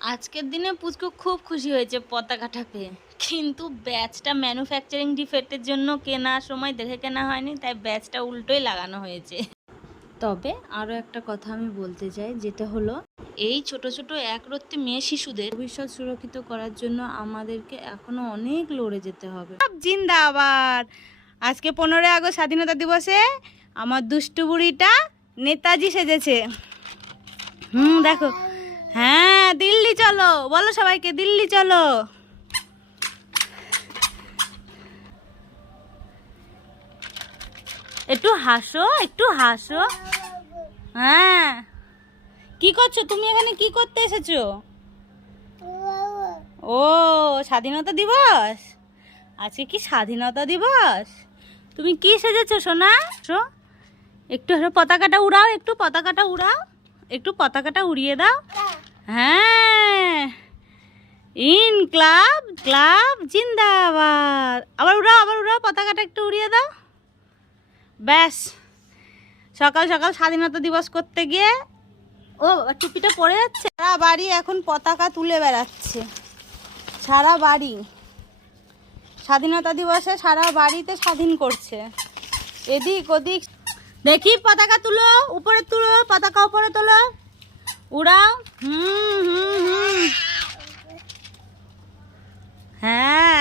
আজকের দিনে পুচকু খুব খুশি হয়েছে পতাকাটা পেয়ে, কিন্তু ব্যাচটা ম্যানুফ্যাকচারিং ডিফেক্টের জন্য কেনার সময় দেখে কেনা হয়নি, তাই ব্যাচটা উল্টোই লাগানো হয়েছে। তবে আরও একটা কথা আমি বলতে চাই, যেটা হলো এই ছোট ছোট একরত্তি মেয়ে শিশুদের ভবিষ্যৎ সুরক্ষিত করার জন্য আমাদেরকে এখনো অনেক লড়ে যেতে হবে। জিন্দাবাদ। আজকে 15 আগস্ট স্বাধীনতা দিবসে আমার দুষ্টু বুড়িটা নেতাজি সেজেছে। দেখো, হ্যাঁ দিল্লি চলো, বলো সবাইকে দিল্লি চলো। একটু হাসো, একটু হাসো। হ্যাঁ, কি করছো তুমি? এখানে কি করতে এসেছো? ও, স্বাধীনতা দিবস। আজকে কি স্বাধীনতা দিবস? তুমি কি সেজেছো সোনা? একটু পতাকাটা উড়াও, একটু পতাকাটা উড়াও, একটু পতাকাটা উড়িয়ে দাও। হ্যাঁ, ক্লাব ক্লাব জিন্দাবাদ। আবার উড়াও, আবার উড়াও, পতাকাটা একটু উড়িয়ে দাও। ব্যাস, সকাল সকাল স্বাধীনতা দিবস করতে গিয়ে ও টুপিটা পড়ে যাচ্ছে। সারা বাড়ি এখন পতাকা তুলে বেড়াচ্ছে, সারা বাড়ি স্বাধীনতা দিবসে সারা বাড়িতে স্বাধীন করছে, এদিক ওদিক। দেখি পতাকা তুলো, উপরে তুলো, পতাকা উপরে তোলো, উড়াও। হ্যাঁ,